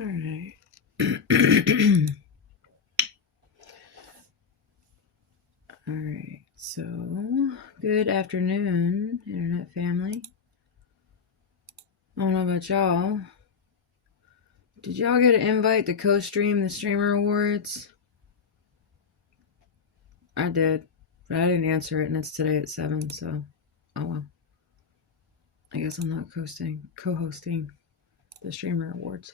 All right. All right. So, good afternoon, internet family. I don't know about y'all. Did y'all get an invite to co-stream the Streamer Awards? I did, but I didn't answer it, and it's today at 7, so oh well. I guess I'm not co-hosting the Streamer Awards.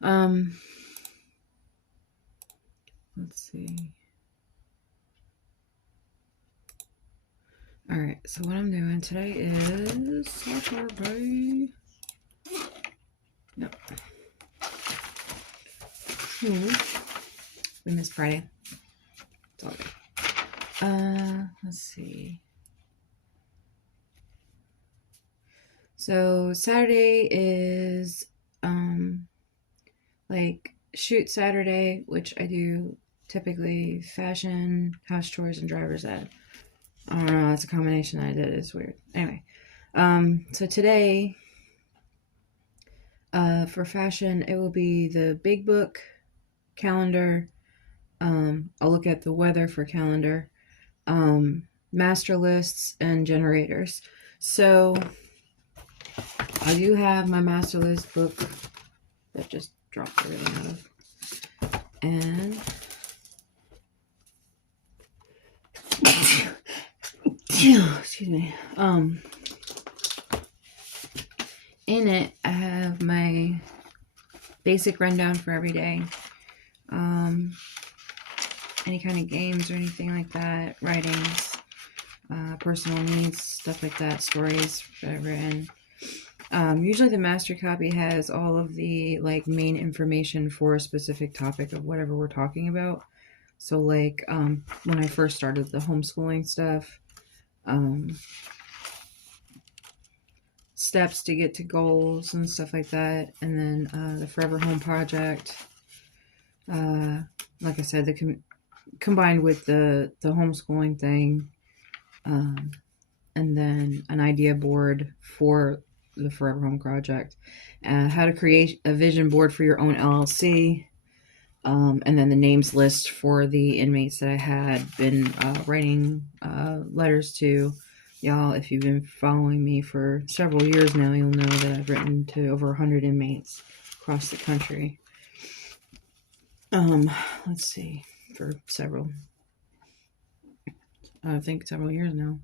Let's see. All right, so what I'm doing today is Saturday. Yep. We missed Friday. It's all good. Let's see. So Saturday is like shoot Saturday, which I do typically fashion, house chores, and driver's ed. I don't know, it's a combination I did. It's weird. Anyway, so today, for fashion, it will be the big book, calendar. I'll look at the weather for calendar, master lists, and generators. So I do have my master list book that just dropped everything out of, and excuse me. In it, I have my basic rundown for every day. Any kind of games or anything like that, writings, personal needs, stuff like that, stories that I've written. Usually the master copy has all of the like main information for a specific topic of whatever we're talking about. So like when I first started the homeschooling stuff, steps to get to goals and stuff like that, and then the Forever Home Project. Like I said, the combined with the homeschooling thing, and then an idea board for the Forever Home Project, how to create a vision board for your own LLC, and then the names list for the inmates that I had been writing letters to. Y'all, if you've been following me for several years now, you'll know that I've written to over 100 inmates across the country. Let's see, for several, I think several years now.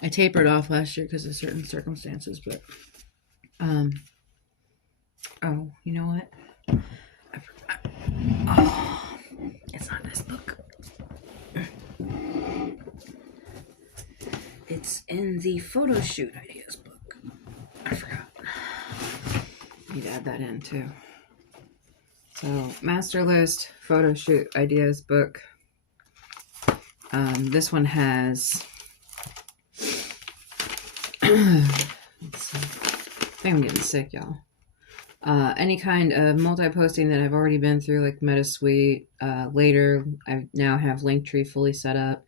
I tapered off last year because of certain circumstances, but oh, you know what? I forgot. Oh, it's not this book. It's in the photo shoot ideas book. I forgot. Need to add that in too. So, master list, photo shoot ideas book. This one has let's see. I think I'm getting sick, y'all. Any kind of multi-posting that I've already been through, like MetaSuite. Later, I now have Linktree fully set up.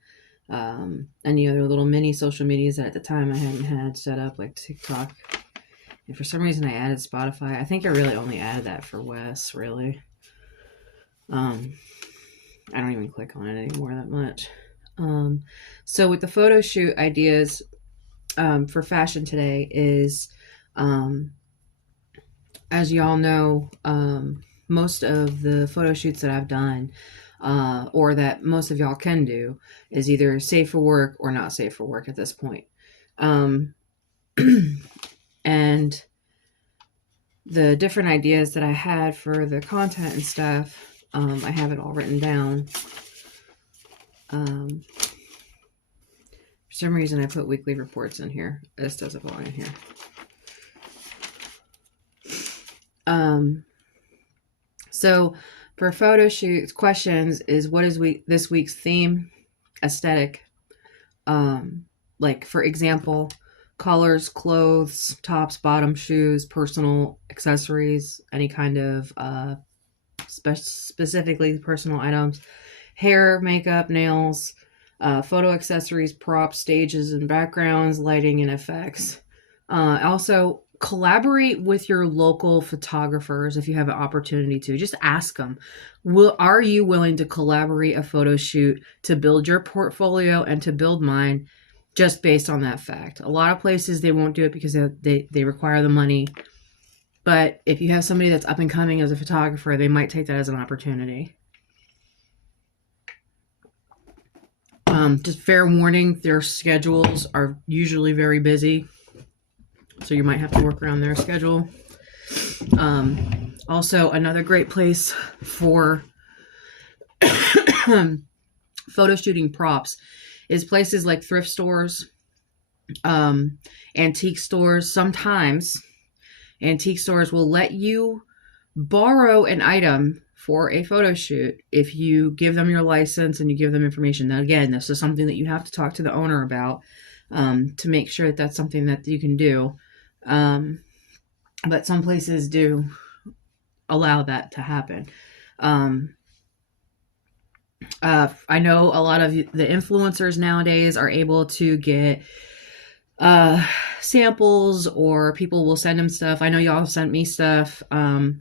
Any other little mini social medias that at the time I hadn't had set up, like TikTok. And for some reason I added Spotify. I think I really only added that for Wes, really. I don't even click on it anymore that much. So with the photo shoot ideas for fashion today is, as y'all know, most of the photo shoots that I've done, or that most of y'all can do, is either safe for work or not safe for work at this point. And the different ideas that I had for the content and stuff, I have it all written down. For some reason I put weekly reports in here. This doesn't belong in here. So for photo shoots, questions is, what is this week's theme, aesthetic? Like for example, colors, clothes, tops, bottoms, shoes, personal accessories, any kind of specifically personal items, hair, makeup, nails, photo accessories, props, stages and backgrounds, lighting and effects. Also, collaborate with your local photographers if you have an opportunity to. Just ask them, are you willing to collaborate a photo shoot to build your portfolio and to build mine just based on that fact? A lot of places, they won't do it because they require the money. But if you have somebody that's up and coming as a photographer, they might take that as an opportunity. Just fair warning, their schedules are usually very busy, so you might have to work around their schedule. Also, another great place for photo shooting props is places like thrift stores, antique stores. Sometimes antique stores will let you borrow an item for a photo shoot if you give them your license and you give them information. Now, again, this is something that you have to talk to the owner about to make sure that that's something that you can do. But some places do allow that to happen. I know a lot of the influencers nowadays are able to get samples, or people will send them stuff. I know y'all sent me stuff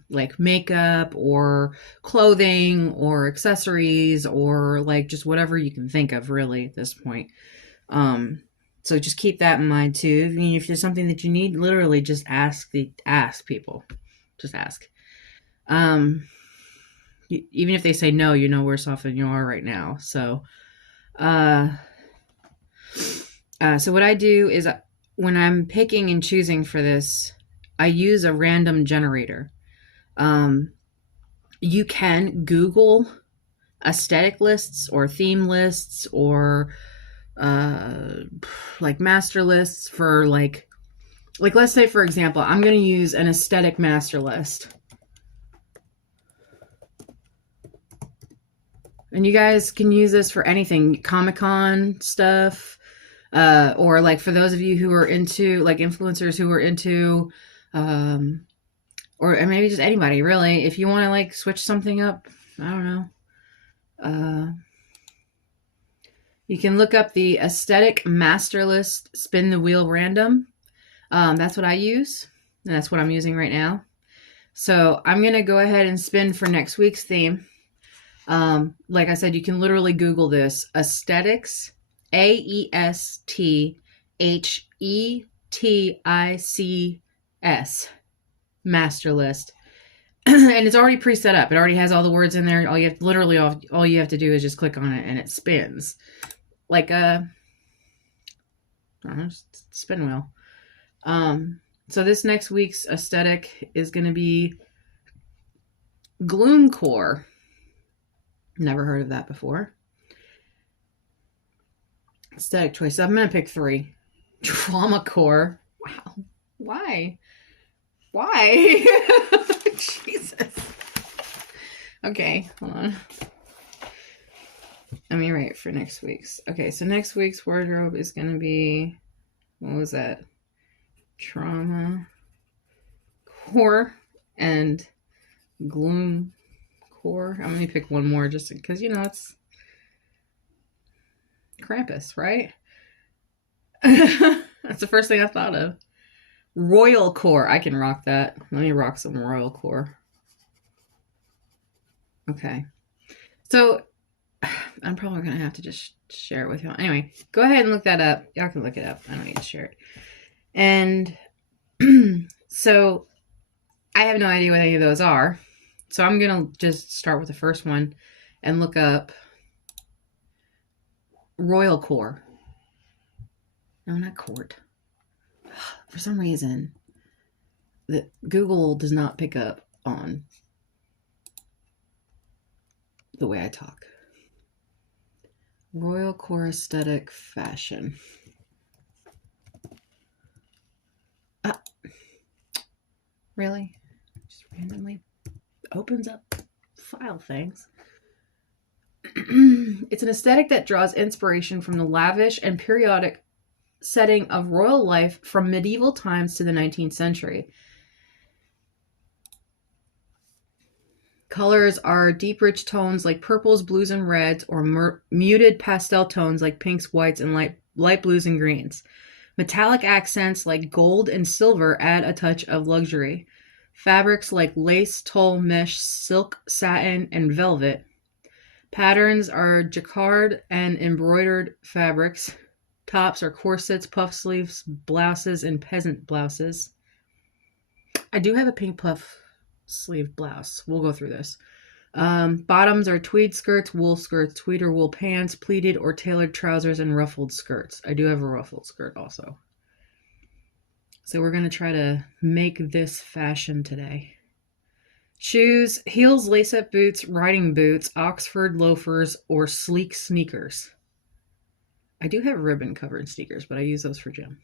like makeup or clothing or accessories or like just whatever you can think of really at this point. So just keep that in mind too. I mean, if there's something that you need, literally just ask people. Just ask. Even if they say no, worse off than you are right now. So so what I do is when I'm picking and choosing for this, I use a random generator. You can Google aesthetic lists or theme lists or like master lists for like let's say, for example, I'm going to use an aesthetic master list. And you guys can use this for anything, Comic-Con stuff, or like for those of you who are into like influencers who are into, or maybe just anybody really, if you want to like switch something up, I don't know. You can look up the aesthetic master list, spin the wheel random. That's what I use, and that's what I'm using right now. So I'm going to go ahead and spin for next week's theme. Like I said, you can literally Google this, aesthetics, AESTHETICS, master list. And it's already pre-set up. It already has all the words in there. All you have to do is just click on it and it spins like a spin wheel. So this next week's aesthetic is going to be gloomcore. Never heard of that before. Aesthetic choice. I'm going to pick 3. Drama core. Wow. Why? Jesus. Okay, hold on. Let me write for next week's. Okay, so next week's wardrobe is going to be, what was that? Trauma core and gloom core. I'm going to pick one more just because, it's Krampus, right? That's the first thing I thought of. Royal core. I can rock that. Let me rock some royal core. Okay. So I'm probably going to have to just share it with y'all. Anyway, go ahead and look that up. Y'all can look it up. I don't need to share it. And so I have no idea what any of those are. So I'm going to just start with the first one and look up royal core. No, not court. For some reason, Google does not pick up on the way I talk. Royal core aesthetic fashion. Really? Just randomly opens up file things. It's an aesthetic that draws inspiration from the lavish and periodic setting of royal life from medieval times to the 19th century. Colors are deep, rich tones like purples, blues, and reds, or muted pastel tones like pinks, whites, and light blues and greens. Metallic accents like gold and silver add a touch of luxury. Fabrics like lace, tulle, mesh, silk, satin, and velvet. Patterns are jacquard and embroidered fabrics. Tops are corsets, puff sleeves, blouses, and peasant blouses. I do have a pink puff sleeve blouse. We'll go through this. Bottoms are tweed skirts, tweed or wool pants, pleated or tailored trousers, and ruffled skirts. I do have a ruffled skirt also. So we're going to try to make this fashion today. Shoes, heels, lace-up boots, riding boots, Oxford loafers, or sleek sneakers. I do have ribbon-covered sneakers, but I use those for gym.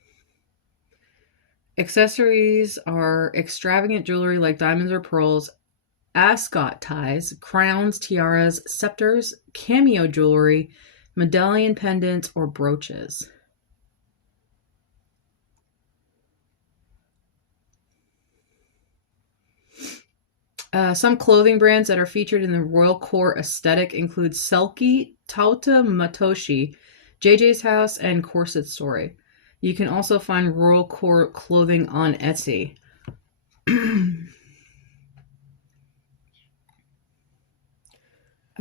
Accessories are extravagant jewelry like diamonds or pearls, ascot ties, crowns, tiaras, scepters, cameo jewelry, medallion pendants, or brooches. Some clothing brands that are featured in the Royal Core aesthetic include Selkie, Tauta Matoshi, JJ's House, and Corset Story. You can also find Royal Core clothing on Etsy. I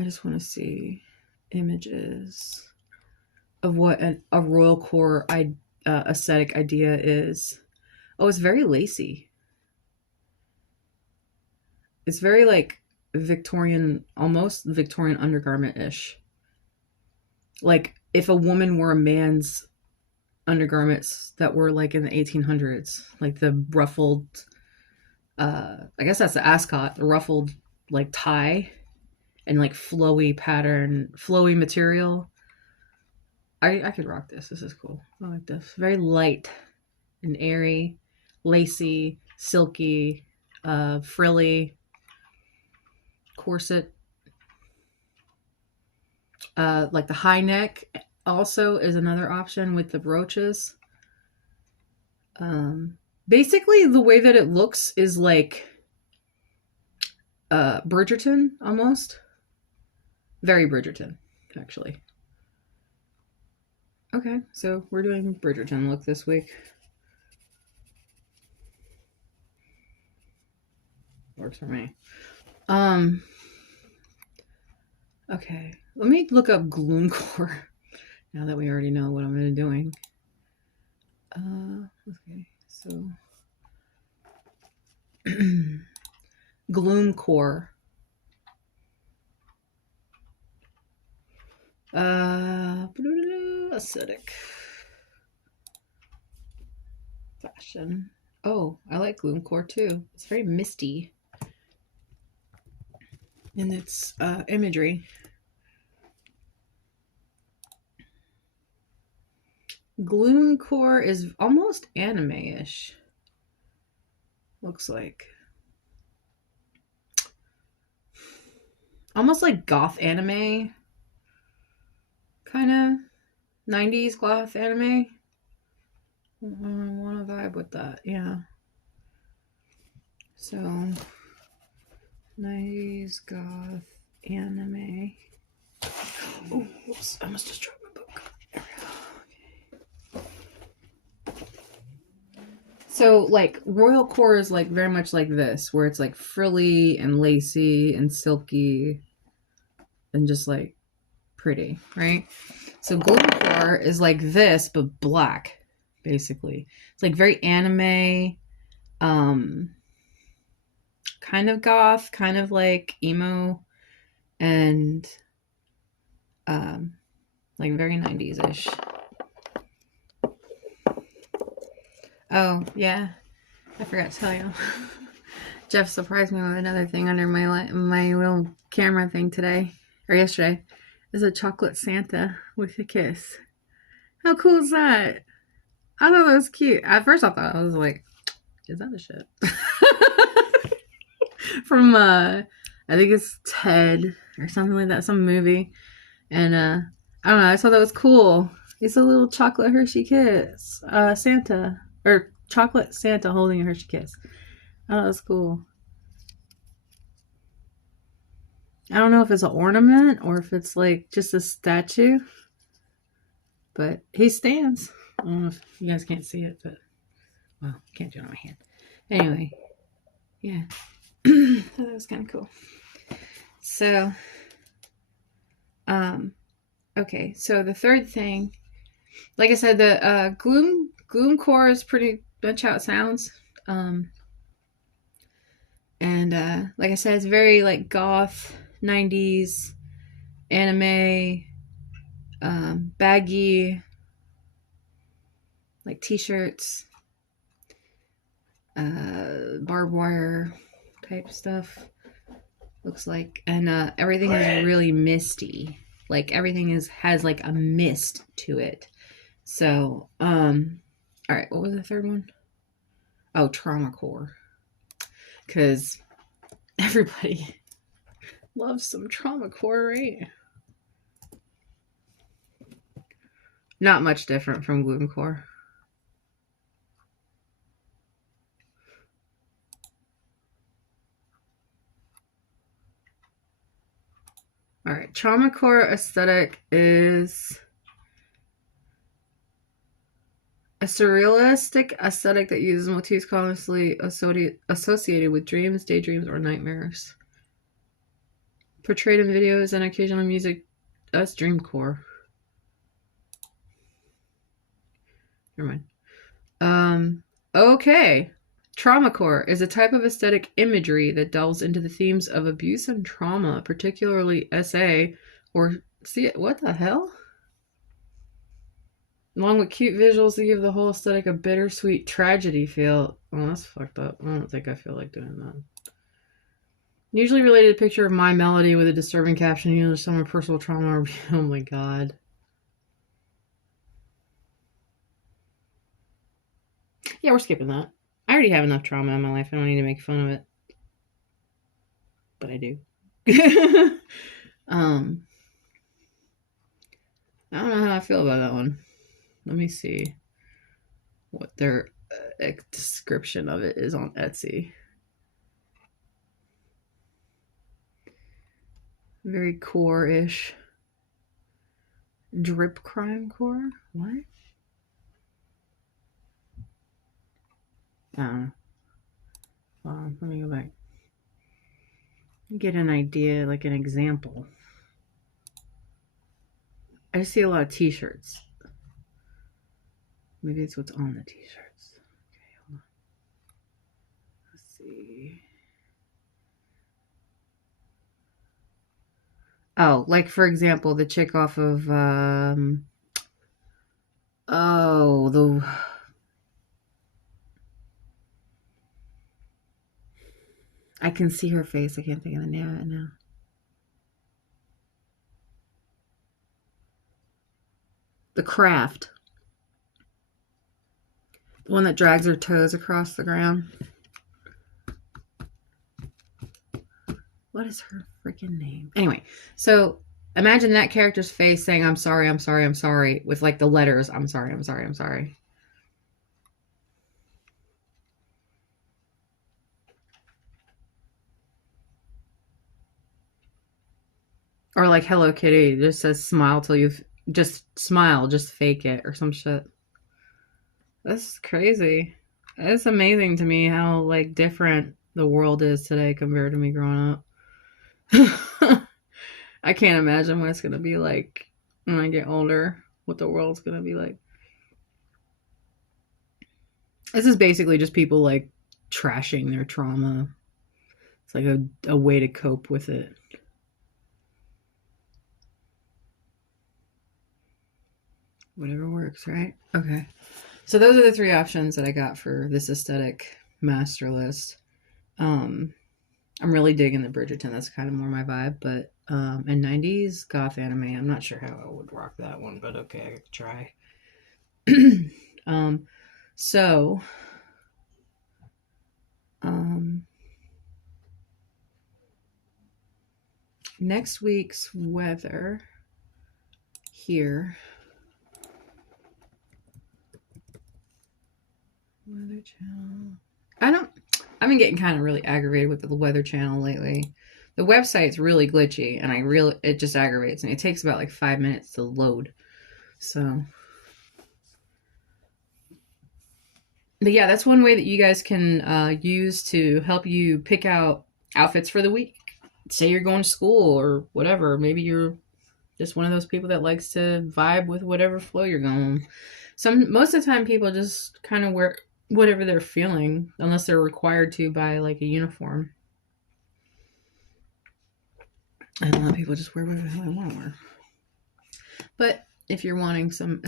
just want to see images of what a Royal Core aesthetic idea is. Oh, it's very lacy. It's very like Victorian, almost Victorian undergarment-ish. Like if a woman wore a man's undergarments that were like in the 1800s, like the ruffled, I guess that's the ascot, the ruffled like tie and like flowy pattern, flowy material. I could rock this. This is cool. I like this. Very light and airy, lacy, silky, frilly. Corset, like the high neck also is another option with the brooches. Basically the way that it looks is like Bridgerton almost. Very Bridgerton, actually. Okay, so we're doing Bridgerton look this week. Works for me. Okay, let me look up Gloomcore now that we already know what I'm going to be doing. Okay, so Gloomcore. Aesthetic. Fashion. Oh, I like Gloomcore too. It's very misty in its imagery. Gloomcore is almost anime-ish. Looks like. Almost like goth anime. Kind of 90s goth anime. I want to vibe with that, yeah. So 90s goth anime. Oh, whoops, I must have dropped my book. There we go. Okay. So like Royal Core is like very much like this, where it's like frilly and lacy and silky and just like pretty, right? So Gloomcore is like this but black, basically. It's like very anime, kind of goth, kind of like emo, and like very 90s-ish. Oh yeah, I forgot to tell you. Jeff surprised me with another thing under my little camera thing today or yesterday. It's a chocolate Santa with a kiss. How cool is that? I thought that was cute. At first I thought, I was like, is that a shit? From I think it's Ted or something like that, some movie. And I don't know, I thought that was cool. It's a little chocolate Hershey kiss. Santa. Or chocolate Santa holding a Hershey kiss. I thought that was cool. I don't know if it's an ornament or if it's like just a statue, but he stands. I don't know if you guys can't see it, but well, can't do it on my hand. Anyway, yeah. That was kind of cool. So, okay. So the third thing, like I said, the gloom core is pretty much how it sounds. And like I said, it's very like goth 90s anime, baggy, like t-shirts, barbed wire type stuff. Looks like, and everything is really misty. Like everything has like a mist to it. So, all right, what was the third one? Oh, trauma core. Because everybody loves some trauma core, right? Not much different from gloom core. All right, trauma core aesthetic is a surrealistic aesthetic that uses motifs commonly associated with dreams, daydreams, or nightmares. Portrayed in videos and occasional music. That's dreamcore. Never mind. Okay. Traumacore is a type of aesthetic imagery that delves into the themes of abuse and trauma, particularly SA or see what the hell? Along with cute visuals that give the whole aesthetic a bittersweet tragedy feel. Oh, that's fucked up. I don't think I feel like doing that. Usually related picture of My Melody with a disturbing caption, usually some personal trauma or oh my god. Yeah, we're skipping that. I already have enough trauma in my life. I don't need to make fun of it. But I do. I don't know how I feel about that one. Let me see what their description of it is on Etsy. Very core-ish. Drip crime core? What? I don't know. Hold on, let me go back. Get an idea, like an example. I see a lot of t-shirts. Maybe it's what's on the t-shirts. Okay, hold on. Let's see. Oh, like for example, the chick off of I can see her face. I can't think of the name of it now. The Craft. The one that drags her toes across the ground. What is her freaking name? Anyway, so imagine that character's face saying, I'm sorry, I'm sorry, I'm sorry, with like the letters, I'm sorry, I'm sorry, I'm sorry. Or like Hello Kitty just says smile till you just smile, just fake it or some shit. That's crazy. It's amazing to me how like different the world is today compared to me growing up. I can't imagine what it's gonna be like when I get older, what the world's gonna be like. This is basically just people like trashing their trauma. It's like a way to cope with it. Whatever works, right? Okay. So those are the three options that I got for this aesthetic master list. I'm really digging the Bridgerton. That's kind of more my vibe, but and 90s goth anime. I'm not sure how I would rock that one, but okay, I could try. So next week's weather here. Weather channel. I've been getting kind of really aggravated with the Weather Channel lately. The website's really glitchy, and it just aggravates me. It takes about like 5 minutes to load. So, but yeah, that's one way that you guys can use to help you pick out outfits for the week. Say you're going to school or whatever. Maybe you're just one of those people that likes to vibe with whatever flow you're going. Most of the time, people just kind of wear whatever they're feeling, unless they're required to by like a uniform. And a lot of people just wear whatever the hell they want to wear. But if you're wanting some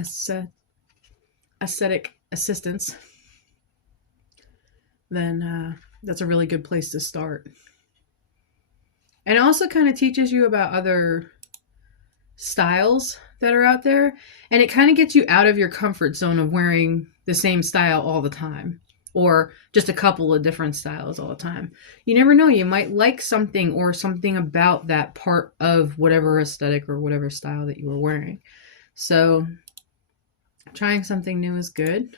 aesthetic assistance, then that's a really good place to start. And it also kind of teaches you about other styles that are out there, and it kind of gets you out of your comfort zone of wearing the same style all the time, or just a couple of different styles all the time. You never know, you might like something or something about that part of whatever aesthetic or whatever style that you were wearing. So trying something new is good.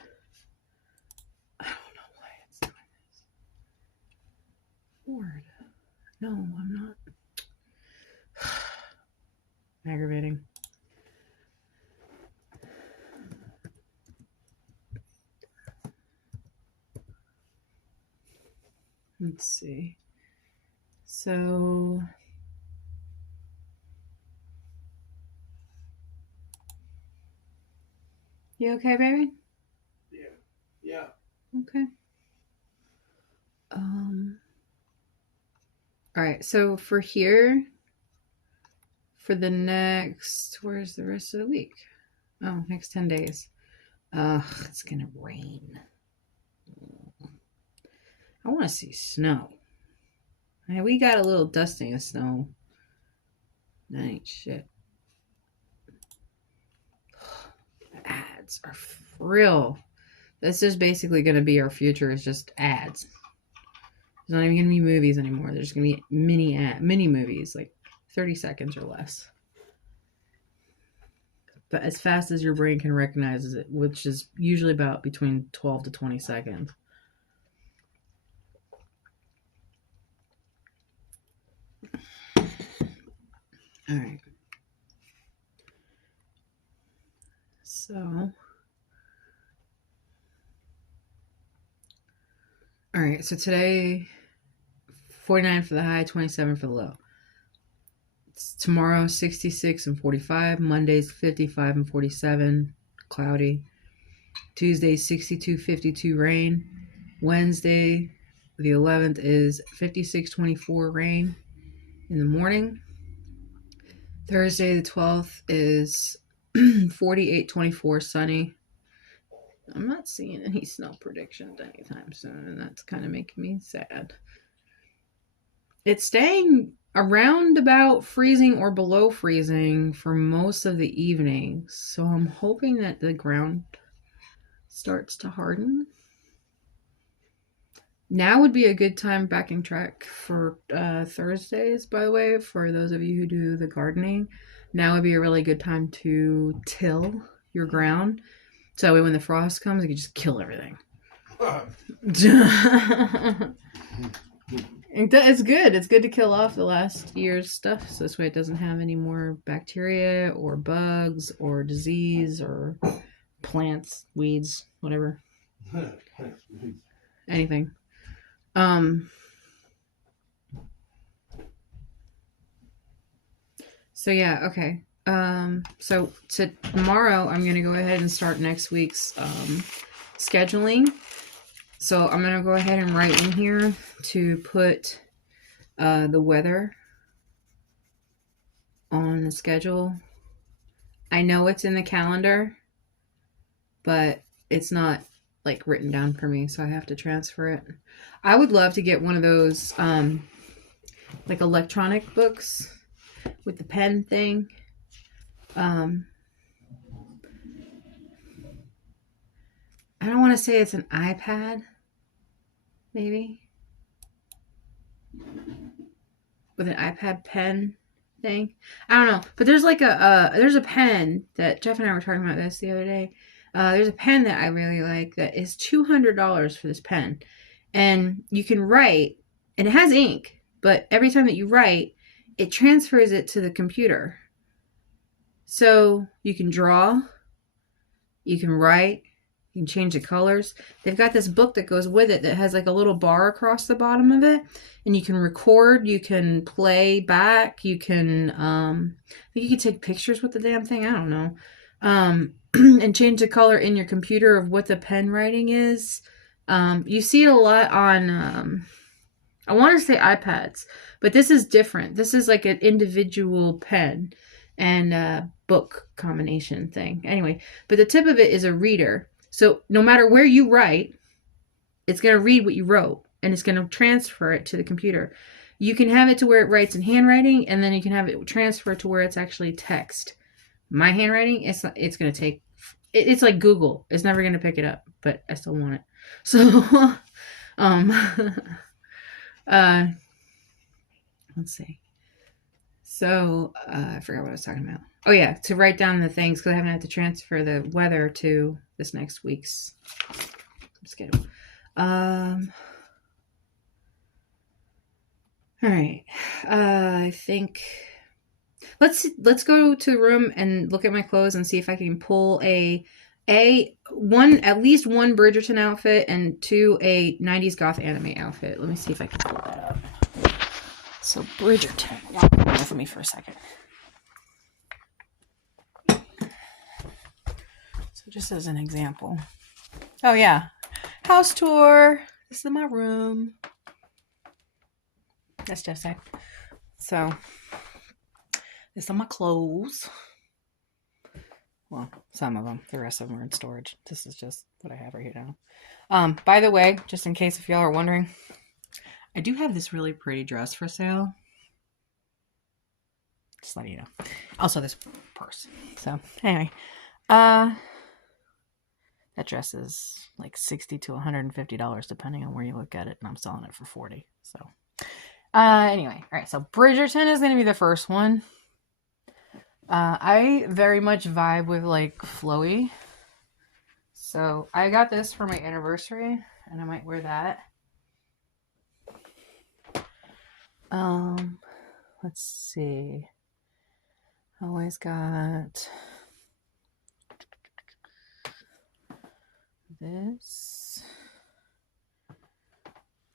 I don't know why it's doing this. Lord. No, I'm not. Aggravating. Let's see. So you okay, baby? Yeah. Okay. All right. So for here, for the next, where's the rest of the week? Oh, next 10 days. It's gonna rain. I want to see snow. I mean, we got a little dusting of snow. That ain't shit. Ads are real. This is basically going to be our future. Is just ads. There's not even going to be movies anymore. There's going to be mini movies, like 30 seconds or less. But as fast as your brain can recognize it, which is usually about between 12 to 20 seconds. All right. So, all right. So today, 49 for the high, 27 for the low. It's tomorrow, 66 and 45. Monday's 55 and 47, cloudy. Tuesday, 62, 52, rain. Wednesday, the 11th, is 56, 24, rain in the morning. Thursday, the 12th, is 48, 24, sunny. I'm not seeing any snow predictions anytime soon, and that's kind of making me sad. It's staying around about freezing or below freezing for most of the evening, so I'm hoping that the ground starts to harden. Now would be a good time backing track for Thursdays, by the way, for those of you who do the gardening. Now would be a really good time to till your ground. So that way when the frost comes, you can just kill everything. It's good. It's good to kill off the last year's stuff, so this way it doesn't have any more bacteria or bugs or disease or plants, weeds, whatever. Anything. So yeah, okay. So tomorrow I'm gonna go ahead and start next week's scheduling. So I'm gonna go ahead and write in here to put the weather on the schedule. I know it's in the calendar, but it's not like written down for me, so I have to transfer it. I would love to get one of those like electronic books with the pen thing. I don't want to say it's an iPad, maybe with an iPad pen thing. I don't know, but there's like there's a pen that Jeff and I were talking about this the other day. There's a pen that I really like that is $200 for this pen, and you can write, and it has ink, but every time that you write, it transfers it to the computer. So you can draw, you can write, you can change the colors. They've got this book that goes with it that has like a little bar across the bottom of it, and you can record, you can play back, you can I think you can take pictures with the damn thing. I don't know. And change the color in your computer of what the pen writing is. You see it a lot on I want to say iPads, but this is different. This is like an individual pen and book combination thing. Anyway, but the tip of it is a reader. So no matter where you write, it's going to read what you wrote and it's going to transfer it to the computer. You can have it to where it writes in handwriting, and then you can have it transfer to where it's actually text. My handwriting, it's going to take, it's like Google. It's never going to pick it up, but I still want it. So, let's see. So, I forgot what I was talking about. Oh yeah, to write down the things, because I haven't had to transfer the weather to this next week's schedule. All right. I think let's go to the room and look at my clothes and see if I can pull at least one Bridgerton outfit and two a 90s goth anime outfit. Let me see if I can pull that up. So Bridgerton. Walk with me for a second. So just as an example. Oh yeah. House tour. This is my room. That's Jeff's side. So, these are my clothes. Well, some of them. The rest of them are in storage. This is just what I have right here now. By the way, just in case if y'all are wondering, I do have this really pretty dress for sale. Just letting you know. Also, this purse. So, anyway. That dress is like $60 to $150 depending on where you look at it, and I'm selling it for $40. So, anyway, all right. So Bridgerton is going to be the first one. I very much vibe with like flowy. So I got this for my anniversary, and I might wear that. Let's see. I always got this.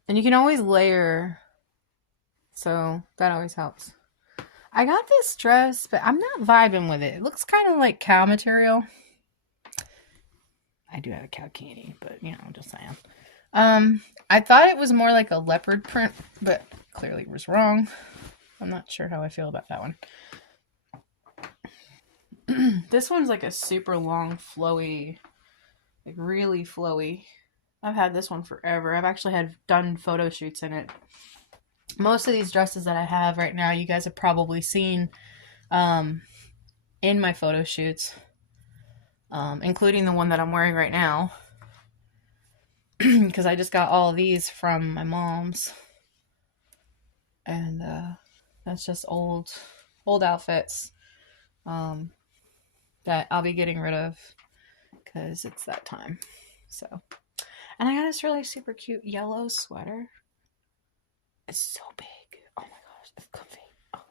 And you can always layer, so that always helps. I got this dress, but I'm not vibing with it. It looks kind of like cow material. I do have a cow candy, but you know, I'm just saying. I thought it was more like a leopard print, but clearly was wrong. I'm not sure how I feel about that one. This one's like a super long, flowy, like really flowy. I've had this one forever. I've actually done photo shoots in it. Most of these dresses that I have right now, you guys have probably seen in my photo shoots, including the one that I'm wearing right now, because I just got all of these from my mom's, and that's just old outfits that I'll be getting rid of because it's that time. So, and I got this really super cute yellow sweater. It's so big. Oh my gosh, it's comfy. Oh.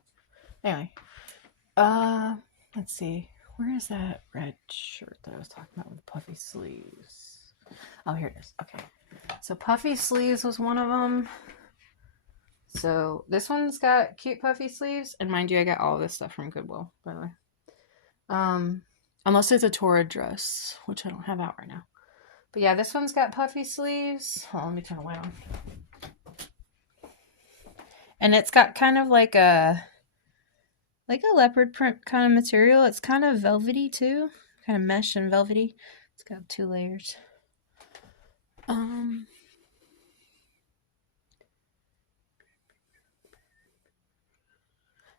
Anyway, let's see. Where is that red shirt that I was talking about with puffy sleeves? Oh, here it is. Okay. So puffy sleeves was one of them. So this one's got cute puffy sleeves, and mind you, I got all this stuff from Goodwill, by the way. Unless it's a Torrid dress, which I don't have out right now. But yeah, this one's got puffy sleeves. Hold on, let me turn the light on. And it's got kind of like a leopard print kind of material. It's kind of velvety too. Kind of mesh and velvety. It's got 2 layers.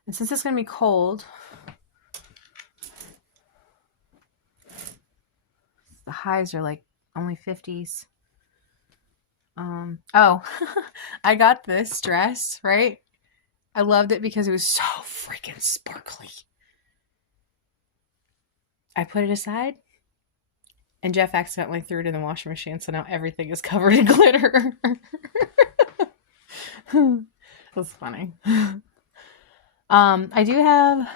And since it's going to be cold, the highs are like only 50s. Oh, I got this dress, right? I loved it because it was so freaking sparkly. I put it aside, and Jeff accidentally threw it in the washing machine, so now everything is covered in glitter. That's funny. I do have,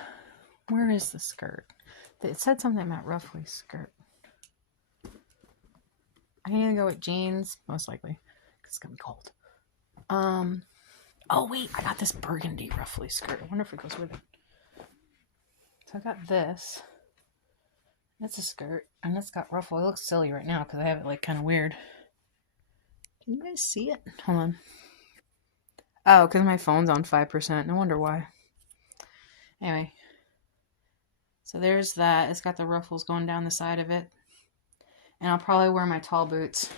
where is the skirt? It said something about roughly skirt. I need to go with jeans, most likely, because it's gonna be cold. Oh wait, I got this burgundy roughly skirt. I wonder if it goes with it. So I got this. It's a skirt, and it's got ruffle. It looks silly right now because I have it like kind of weird. Can you guys see it? Hold on. Oh, because my phone's on 5%. No wonder why. Anyway. So there's that. It's got the ruffles going down the side of it. And I'll probably wear my tall boots.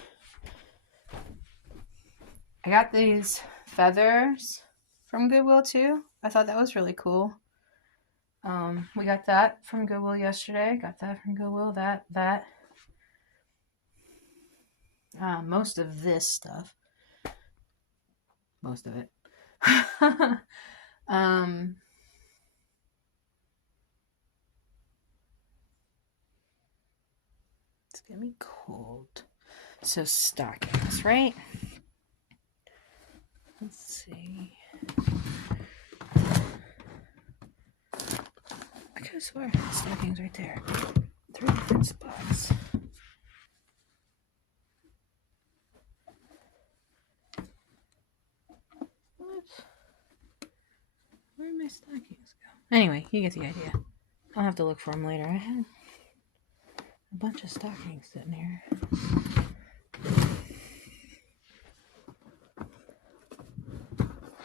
I got these feathers from Goodwill too. I thought that was really cool. We got that from Goodwill yesterday. Got that from Goodwill. That. Most of this stuff. Most of it. It's gonna be cold. So stockings, right? Let's see. I could have sworn stockings right there. 3 different spots. What? Where did my stockings go? Anyway, you get the idea. I'll have to look for them later. I had a bunch of stockings sitting here.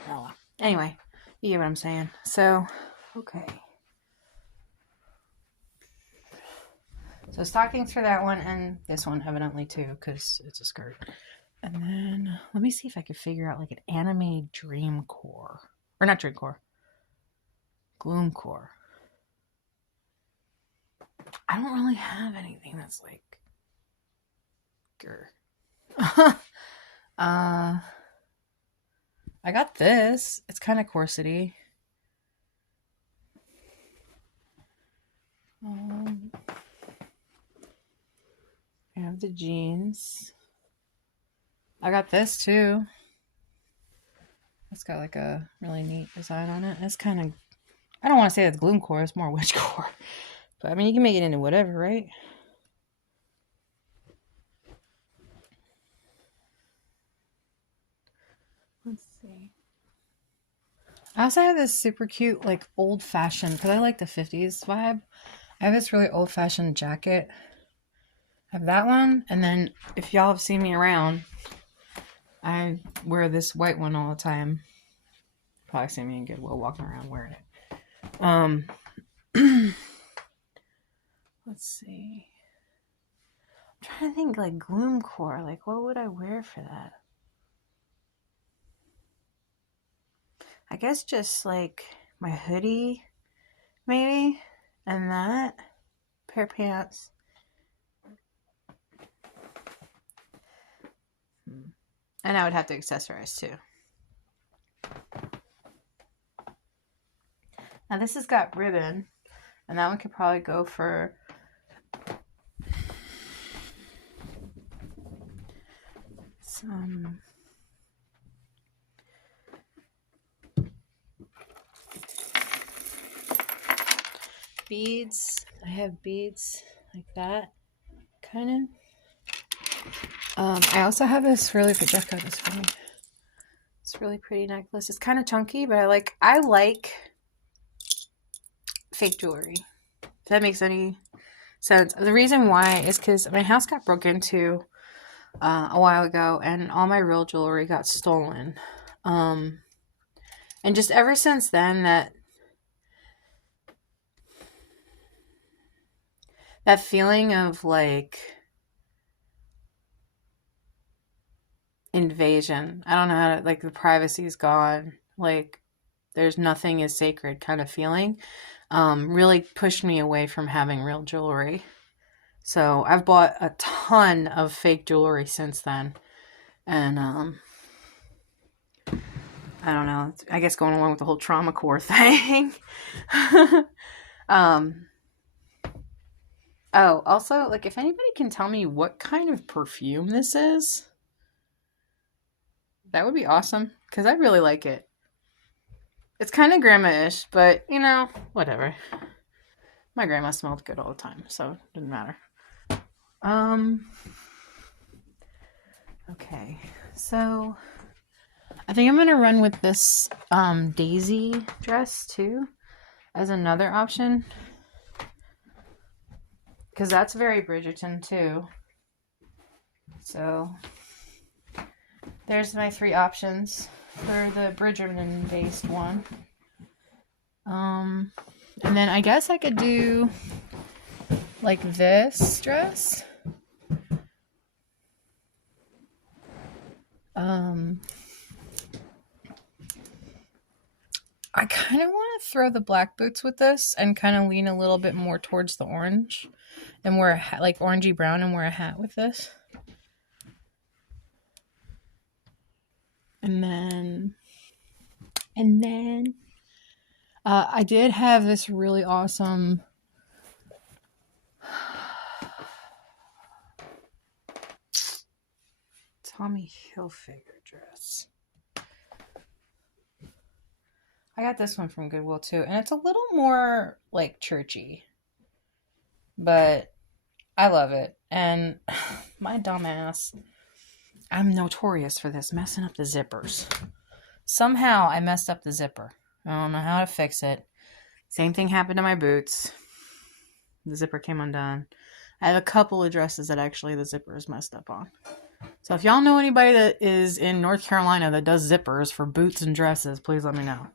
Oh, anyway, you get what I'm saying. So, okay. So stockings for that one, and this one evidently too, because it's a skirt. And then, let me see if I can figure out like an anime dream core. Or not dream core. Gloom core. I don't really have anything that's like... grr. I got this. It's kind of corsety. I have the jeans. I got this too. It's got like a really neat design on it. It's kind of, I don't want to say it's gloom core, it's more witch core. But I mean, you can make it into whatever, right? Let's see. I also have this super cute, like old fashioned, because I like the 50s vibe. I have this really old fashioned jacket. I have that one. And then if y'all have seen me around, I wear this white one all the time. Probably see me in Goodwill walking around wearing it. Let's see. I'm trying to think like gloom core. Like what would I wear for that? I guess just like my hoodie, maybe, and that pair of pants. And I would have to accessorize too. Now this has got ribbon, and that one could probably go for some beads. I have beads like that, kind of. I also have this really pretty. Jeff got this for me. It's a really pretty necklace. It's kind of chunky, but I like fake jewelry. If that makes any sense. The reason why is because my house got broke into a while ago, and all my real jewelry got stolen. And just ever since then, that feeling of like invasion. I don't know how to, like, the privacy's gone. Like, there's nothing is sacred kind of feeling. Really pushed me away from having real jewelry. So I've bought a ton of fake jewelry since then. And, I don't know. I guess going along with the whole trauma core thing. Oh, also, like, if anybody can tell me what kind of perfume this is, that would be awesome, because I really like it. It's kind of grandma-ish, but you know, whatever. My grandma smelled good all the time, so it didn't matter. Okay, so I think I'm gonna run with this daisy dress too as another option, because that's very Bridgerton too. So there's my 3 options for the Bridgerton based one. And then I guess I could do like this dress. I kind of want to throw the black boots with this and kind of lean a little bit more towards the orange and wear a hat, like orangey brown, and wear a hat with this. And then I did have this really awesome Tommy Hilfiger dress. I got this one from Goodwill too, and it's a little more like churchy, but I love it. And my dumbass, I'm notorious for this, messing up the zippers. Somehow I messed up the zipper. I don't know how to fix it. Same thing happened to my boots. The zipper came undone. I have a couple of dresses that actually the zipper is messed up on. So if y'all know anybody that is in North Carolina that does zippers for boots and dresses, please let me know.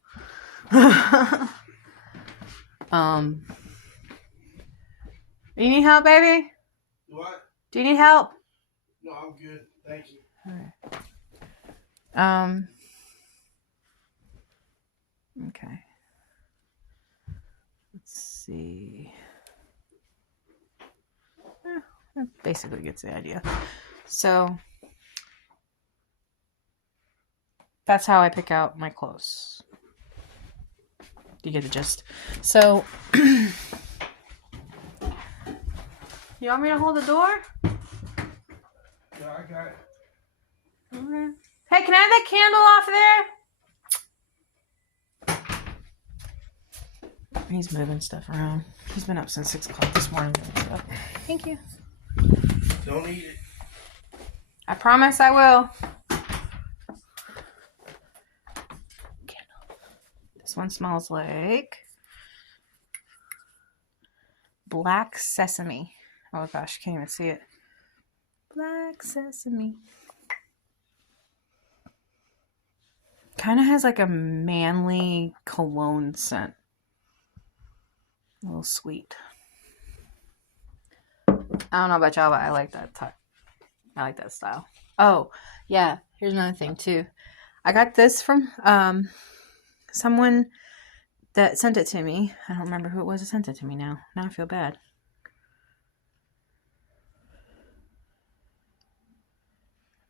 You need help, baby? What? Do you need help? No, I'm good. Thank you. Okay. Okay. Let's see. That basically gets the idea. So that's how I pick out my clothes. You get the gist. So you want me to hold the door? Yeah, I got it. Okay. Hey, can I have that candle off there? He's moving stuff around. He's been up since 6 o'clock this morning. So. Thank you. Don't eat it. I promise I will. This one smells like black sesame. Oh gosh, can't even see it. Black sesame. Kind of has like a manly cologne scent. A little sweet. I don't know about y'all, but I like that type. I like that style. Oh, yeah. Here's another thing too. I got this from someone that sent it to me. I don't remember who it was that sent it to me now. Now I feel bad.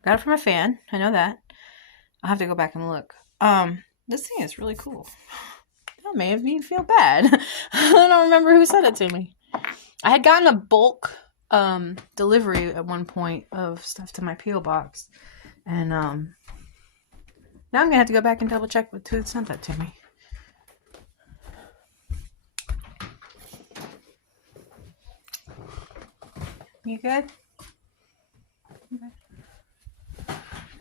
Got it from a fan. I know that. I'll have to go back and look. This thing is really cool. That made me feel bad. I don't remember who sent it to me. I had gotten a bulk delivery at one point of stuff to my P.O. box. And now I'm going to have to go back and double check with who sent that to me. You good? Okay.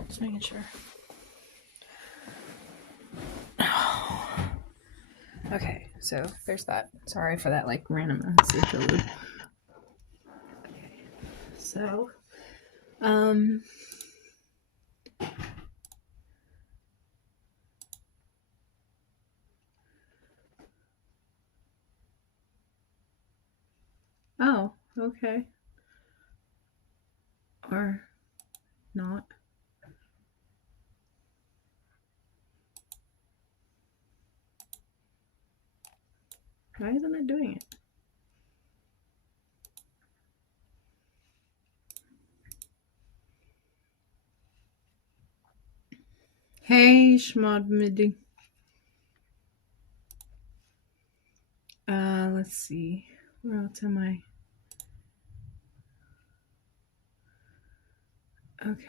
Just making sure. Okay, so there's that. Sorry for that, like, random interlude. Okay, so, oh, okay. Or not. Why isn't it doing it? Hey, Schmod Midi. Let's see. Where else am I? Okay.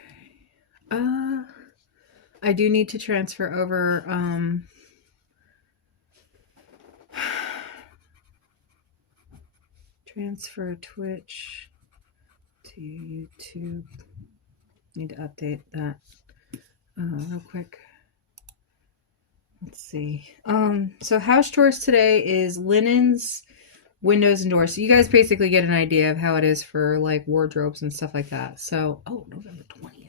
I do need to transfer over Transfer Twitch to YouTube. Need to update that real quick. Let's see. So house chores today is linens, windows, and doors. So you guys basically get an idea of how it is for like wardrobes and stuff like that. So, oh, November 20th.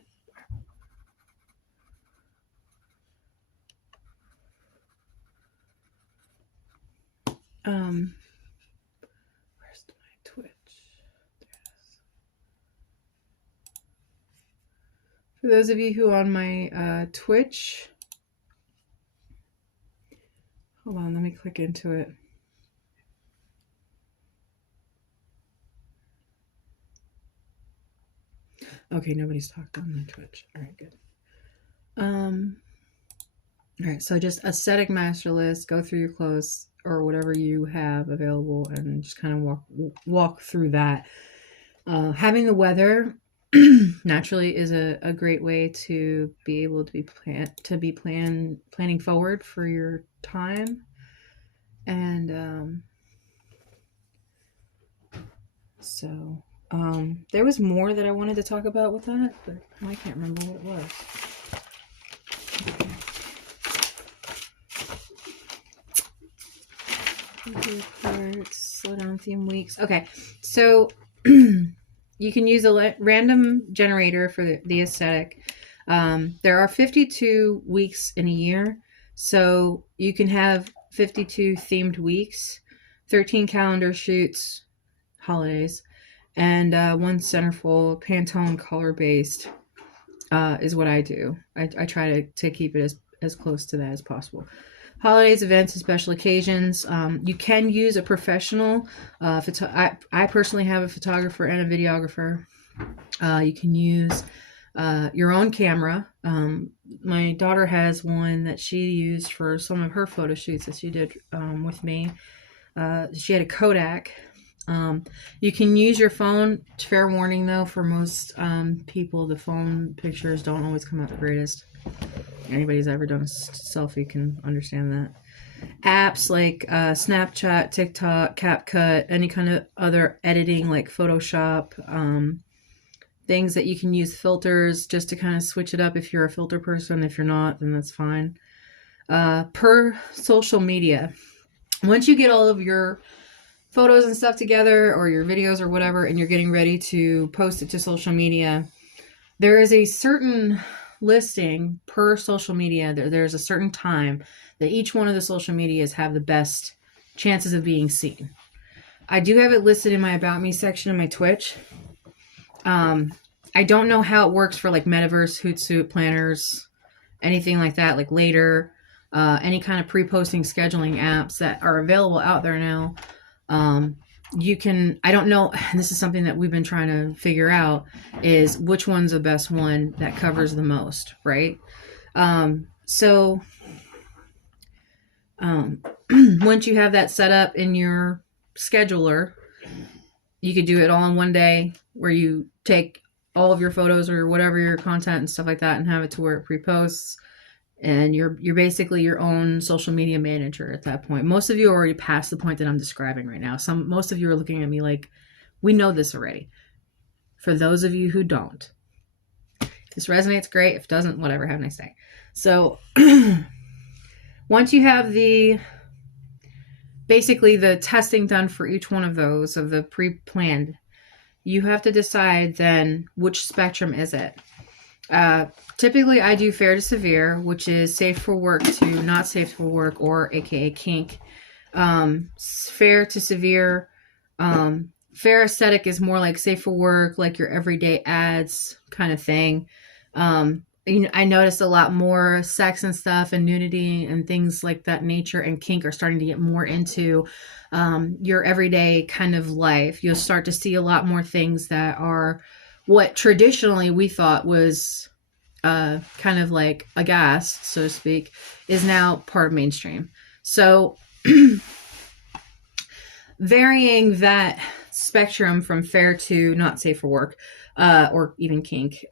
Where's my Twitch? There it is. For those of you who are on my Twitch, hold on, let me click into it. Okay, nobody's talked on my Twitch. All right, good. All right, so just aesthetic master list. Go through your clothes or whatever you have available, and just kind of walk through that. Having the weather naturally is a great way to be able to be planning forward for your time, and so there was more that I wanted to talk about with that, but I can't remember what it was. Parts, slow down theme weeks. Okay, so you can use a random generator for the aesthetic. There are 52 weeks in a year, so you can have 52 themed weeks, 13 calendar shoots, holidays, and one centerfold Pantone color based is what I do. I try to keep it as close to that as possible. Holidays, events, and special occasions. You can use a professional. I personally have a photographer and a videographer. You can use your own camera. My daughter has one that she used for some of her photo shoots that she did with me. She had a Kodak. You can use your phone. Fair warning though, for most people, the phone pictures don't always come out the greatest. Anybody who's ever done a selfie can understand that. Apps like Snapchat, TikTok, CapCut, any kind of other editing like Photoshop, things that you can use filters just to kind of switch it up if you're a filter person. If you're not, then that's fine. Per social media. Once you get all of your photos and stuff together, or your videos or whatever, and you're getting ready to post it to social media, there is a certain listing per social media. There's a certain time that each one of the social medias have the best chances of being seen. I do have it listed in my About Me section of my Twitch. I don't know how it works for like Metaverse, Hootsuite, planners, anything like that, like Later, any kind of pre-posting scheduling apps that are available out there now. You can, I don't know, this is something that we've been trying to figure out, is which one's the best one that covers the most, right? So once you have that set up in your scheduler, you could do it all in one day, where you take all of your photos or whatever your content and stuff like that and have it to where it pre-posts. And you're basically your own social media manager at that point. Most of you are already past the point that I'm describing right now. Most of you are looking at me like, we know this already. For those of you who don't, if this resonates, great. If it doesn't, whatever, have a nice day. So once you have basically the testing done for each one of those, of the pre-planned, you have to decide then which spectrum is it. Typically I do fair to severe, which is safe for work to not safe for work, or AKA kink. Fair to severe, fair aesthetic is more like safe for work, like your everyday ads kind of thing. I noticed a lot more sex and stuff and nudity and things like that nature, and kink are starting to get more into your everyday kind of life. You'll start to see a lot more things that are what traditionally we thought was kind of like aghast, so to speak, is now part of mainstream. So varying that spectrum from fair to not safe for work, or even kink,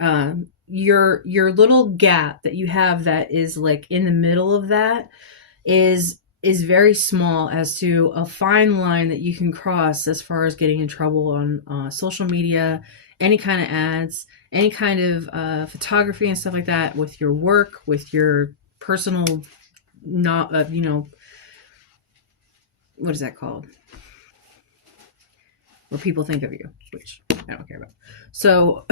your little gap that you have that is like in the middle of that is is very small as to a fine line that you can cross as far as getting in trouble on social media, any kind of ads, any kind of photography and stuff like that with your work, with your personal, not, what is that called? Where people think of you, which I don't care about. So,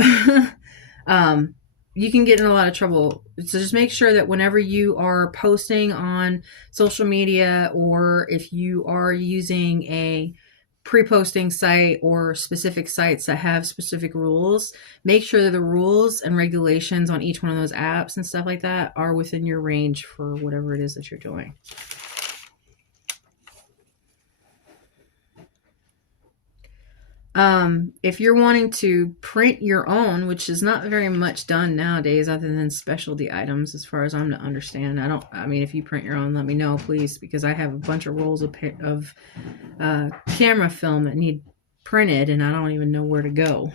you can get in a lot of trouble. So just make sure that whenever you are posting on social media, or if you are using a pre-posting site or specific sites that have specific rules, make sure that the rules and regulations on each one of those apps and stuff like that are within your range for whatever it is that you're doing. If you're wanting to print your own, which is not very much done nowadays other than specialty items, as far as I'm to understand. I mean, if you print your own, let me know, please, because I have a bunch of rolls of camera film that need printed, and I don't even know where to go.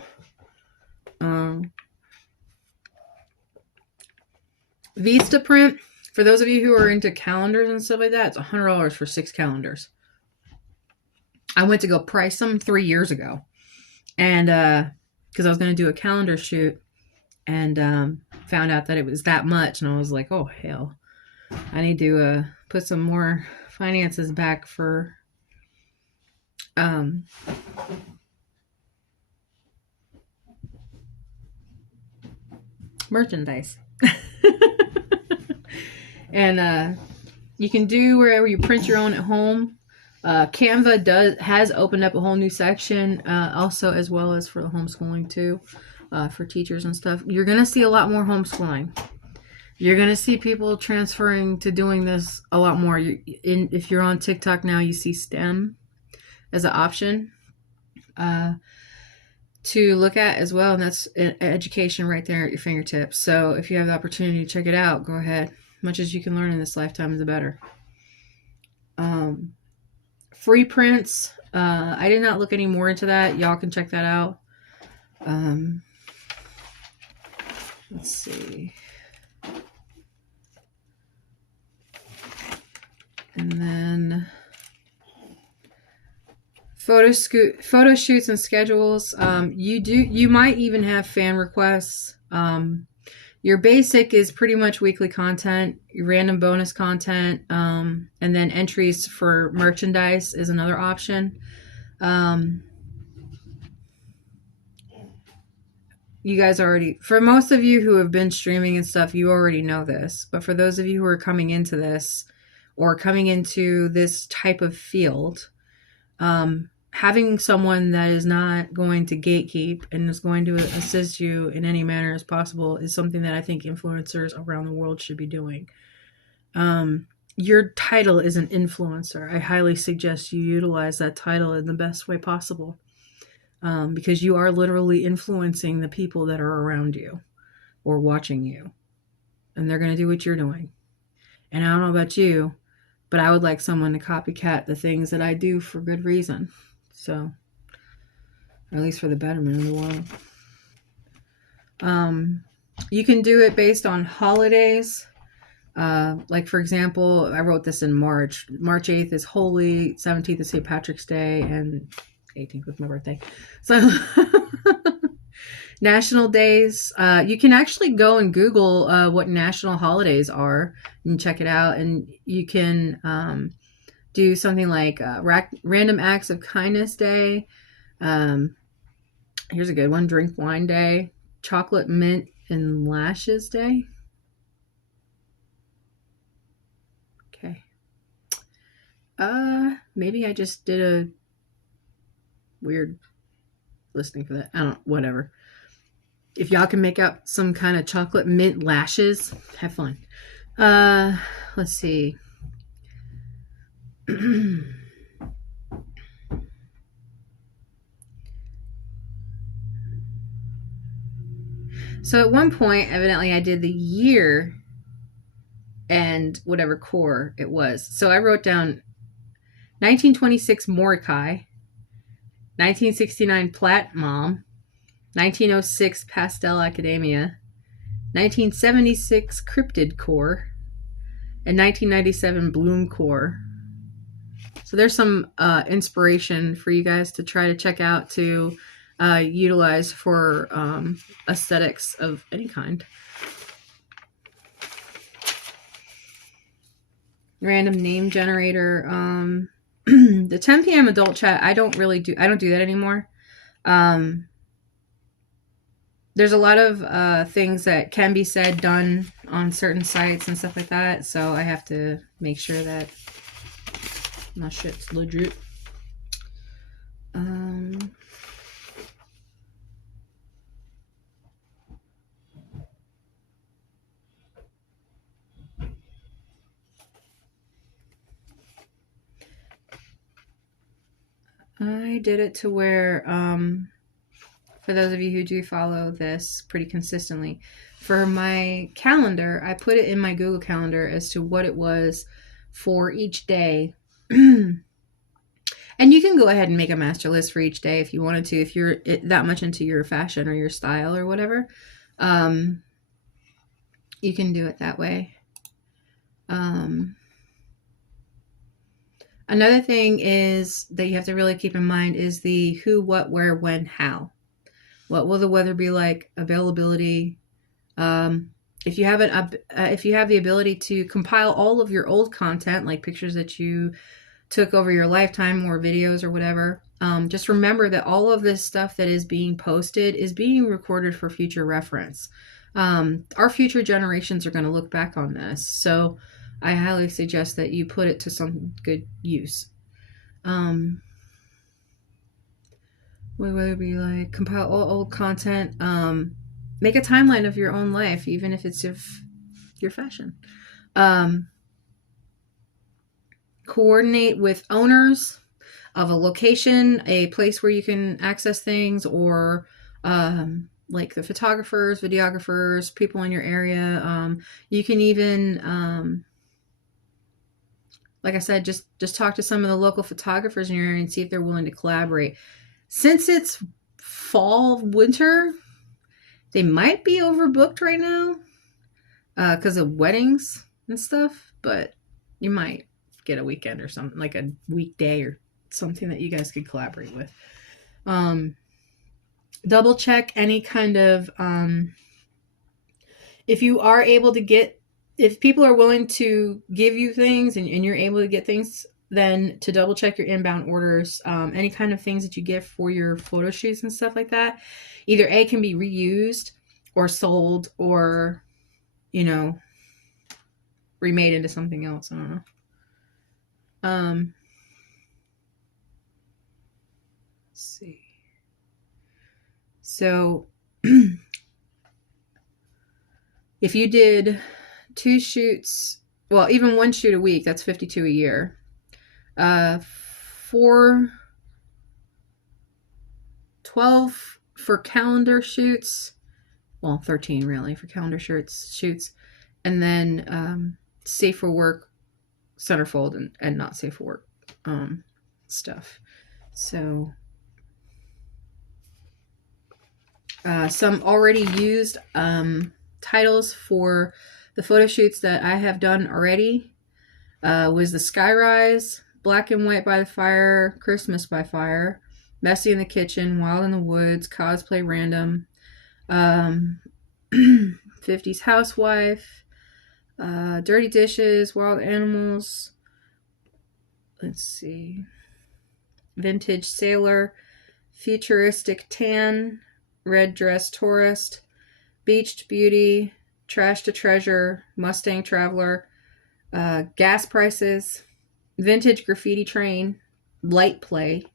Vistaprint, for those of you who are into calendars and stuff like that, it's $100 for 6 calendars. I went to go price them 3 years ago. And because I was going to do a calendar shoot, and found out that it was that much, and I was like, oh hell, I need to put some more finances back for merchandise. And you can do wherever you print your own at home. Canva has opened up a whole new section, also, as well as for the homeschooling too, for teachers and stuff. You're gonna see a lot more homeschooling. You're gonna see people transferring to doing this a lot more. If you're on TikTok now, you see STEM as an option to look at as well, and that's education right there at your fingertips. So if you have the opportunity to check it out, go ahead. Much as you can learn in this lifetime, the better. Free prints. I did not look any more into that. Y'all can check that out. Let's see. And then photo shoots and schedules. You might even have fan requests. Your basic is pretty much weekly content, your random bonus content, and then entries for merchandise is another option. You guys already, for most of you who have been streaming and stuff, you already know this. But for those of you who are coming into this, or coming into this type of field, having someone that is not going to gatekeep and is going to assist you in any manner as possible is something that I think influencers around the world should be doing. Your title is an influencer. I highly suggest you utilize that title in the best way possible, because you are literally influencing the people that are around you or watching you, and they're going to do what you're doing. And I don't know about you, but I would like someone to copycat the things that I do for good reason. So, or at least for the betterment of the world. You can do it based on holidays. Like, for example, I wrote this in March. March 8th is Holy, 17th is St. Patrick's Day, and 18th was my birthday. So, national days. You can actually go and Google what national holidays are and check it out. And you can do something like Random Acts of Kindness Day. Here's a good one. Drink Wine Day. Chocolate Mint and Lashes Day. Okay. Maybe I just did a weird listing for that. I don't, whatever. If y'all can make out some kind of chocolate mint lashes, have fun. Let's see. So at one point, evidently, I did the year and whatever core it was. So I wrote down 1926 Mordecai, 1969 Platt Mom, 1906 Pastel Academia, 1976 Cryptid Core, and 1997 Bloom Core. So there's some inspiration for you guys to try to check out to utilize for aesthetics of any kind. Random name generator. The 10 p.m. adult chat, I don't do that anymore. There's a lot of things that can be said, done on certain sites and stuff like that. So I have to make sure that my shit's legit. I did it to where, for those of you who do follow this pretty consistently, for my calendar, I put it in my Google Calendar as to what it was for each day. And you can go ahead and make a master list for each day if you wanted to, if you're that much into your fashion or your style or whatever. You can do it that way. Another thing is that you have to really keep in mind is the who, what, where, when, how. What will the weather be like? Availability. If you have the ability to compile all of your old content, like pictures that you took over your lifetime or videos or whatever, just remember that all of this stuff that is being posted is being recorded for future reference. Our future generations are going to look back on this, so I highly suggest that you put it to some good use. What would it be like? Compile all old content. Make a timeline of your own life, even if it's your fashion. Coordinate with owners of a location, a place where you can access things, or like the photographers, videographers, people in your area. You can even, like I said, just talk to some of the local photographers in your area and see if they're willing to collaborate. Since it's fall, winter, they might be overbooked right now because of weddings and stuff, but you might get a weekend or something, like a weekday or something that you guys could collaborate with. Double check any kind of, if you are able to get, if people are willing to give you things and you're able to get things, then to double check your inbound orders. Any kind of things that you get for your photo shoots and stuff like that, either A, can be reused or sold or, remade into something else. I don't know. Let's see. So if you did 2 shoots, well, even 1 shoot a week, that's 52 a year. 12 for calendar shoots, well, 13 really for calendar shoots, and then safe for work, centerfold, and not safe for work stuff. So some already used titles for the photo shoots that I have done already was the Skyrise, Black and White by the Fire, Christmas by Fire, Messy in the Kitchen, Wild in the Woods, Cosplay Random, 50s Housewife, Dirty Dishes, Wild Animals, let's see, Vintage Sailor, Futuristic Tan, Red Dress Tourist, Beached Beauty, Trash to Treasure, Mustang Traveler, Gas Prices, Vintage Graffiti Train, Light Play,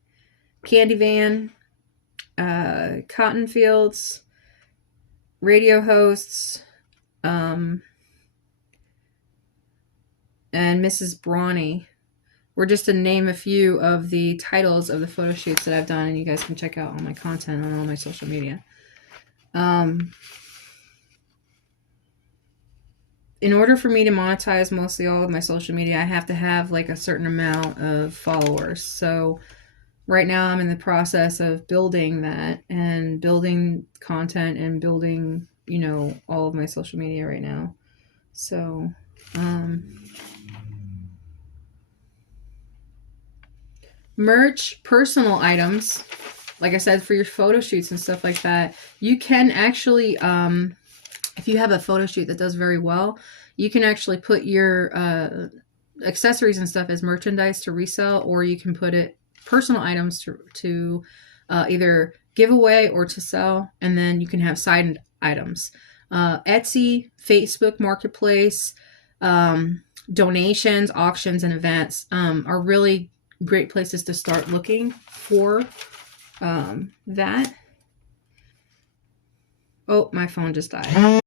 Candy Van, Cotton Fields, Radio Hosts, and Mrs. Brawny were just to name a few of the titles of the photo shoots that I've done, and you guys can check out all my content on all my social media. In order for me to monetize mostly all of my social media, I have to have like a certain amount of followers. So right now I'm in the process of building that and building content and building, all of my social media right now. So, merch, personal items, like I said, for your photo shoots and stuff like that, you can actually, if you have a photo shoot that does very well, you can actually put your accessories and stuff as merchandise to resell, or you can put it personal items to either give away or to sell, and then you can have side items. Etsy, Facebook Marketplace, donations, auctions, and events are really great places to start looking for that. Oh, my phone just died.